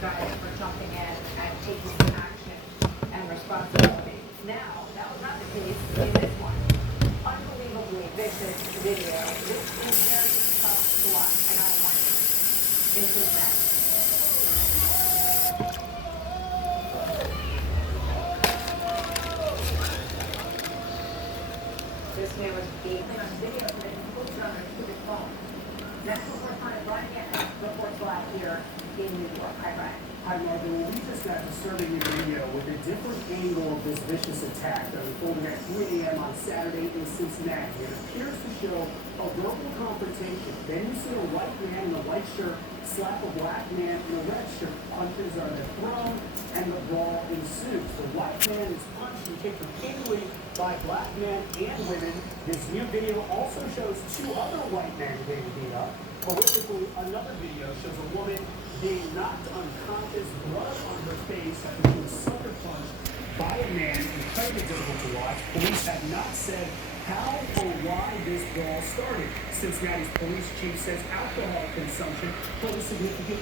guys for jumping in and taking some action and responsibility. Now, that was not the case in this one. Unbelievably vicious video. This is very tough to watch, and I don't want it. Into that. This man was being on video that he posted on his phone. That's what we're trying to run again. Reports live here in New York. Hi, Brian. Hi, Marvin. Well, we just got disturbing new video with a different angle of this vicious attack that unfolded at 3 a.m. on Saturday in Cincinnati. It appears to show a verbal confrontation. Then you see a white man in a white shirt slap a black man in a red shirt. Punches are then thrown, and the brawl ensues. The white man is punched and kicked repeatedly by black men and women. This new video also shows two other white men getting beat up. Horrifically, another video shows a woman being knocked unconscious, blood on her face after being sucker punched by a man. Incredibly difficult to watch. Police have not said how or why this brawl started. Cincinnati's police chief says alcohol consumption played a significant role.